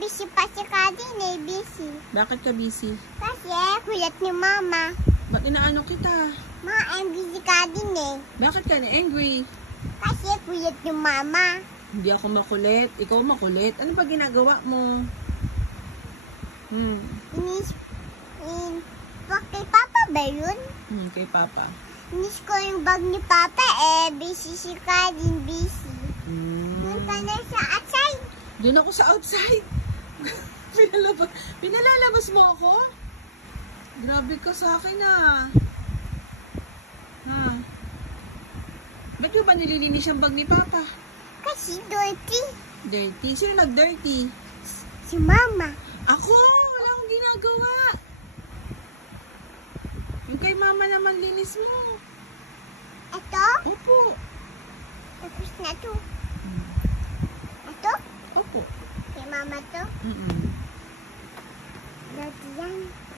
Busy pa si Kadin eh, busy. Bakit ka busy? Kasi kulat ni Mama. Ba't inaano kita? Ma, I'm busy Kadin eh. Bakit ka na-angry? Kasi kulat ni Mama. Hindi ako makulit. Ikaw makulit. Ano ba ginagawa mo? Kay Papa ba yun? Kay Papa. Inis ko yung bag ni Papa eh. Busy si Kadin, busy. Punta na sa outside. Doon ako sa outside. Pinalalabas mo ako? Grabe ka sa akin ah. Ha? Ba't yung ba nililinis yung bag ni Papa? Kasi dirty. Dirty? Sino nag-dirty? Si Mama. Ako! Wala akong ginagawa. Yung kay Mama naman linis mo. Ito? Opo. Tapos na to. Ito? Opo. Kay Mama to? Mm-mm. Dirty yan.